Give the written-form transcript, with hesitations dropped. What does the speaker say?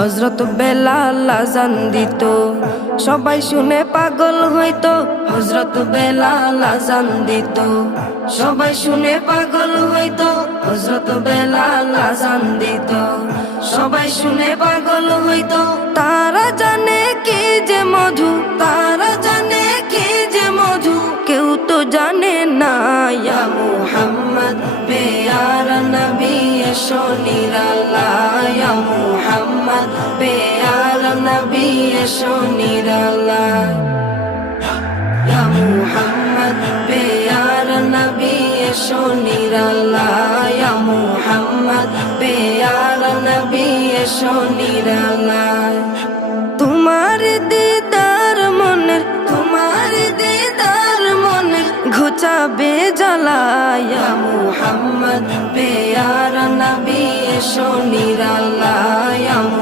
হযরত বেলাল আযান দিত, সবাই শুনে পাগল হইতো। হযরত বেলাল আযান দিত, সবাই শুনে পাগল হইতো। হযরত বেলাল আযান দিত, সবাই শুনে পাগল হইতো। তারা জানে কি যে মধু, তারা জানে কি যে মধু, কেউ তো জানে না। ইয়া মুহাম্মদ পেয়ারা নবী এসো নিরালায়, ইয়া মুহাম্মদ পেয়ারা নবী এসো নিরালায়, ইয়া মুহাম্মদ পেয়ারা নবী এসো নিরালায়, ইয়া মুহাম্মদ পেয়ারা নবী এসো নিরালায়। তোমার দিদার মনের, তোমার দিদার মনের ঘুচাবে জ্বালায়, ইয়া মুহাম্মদ পেয়ারা নবী এসো নিরালায়।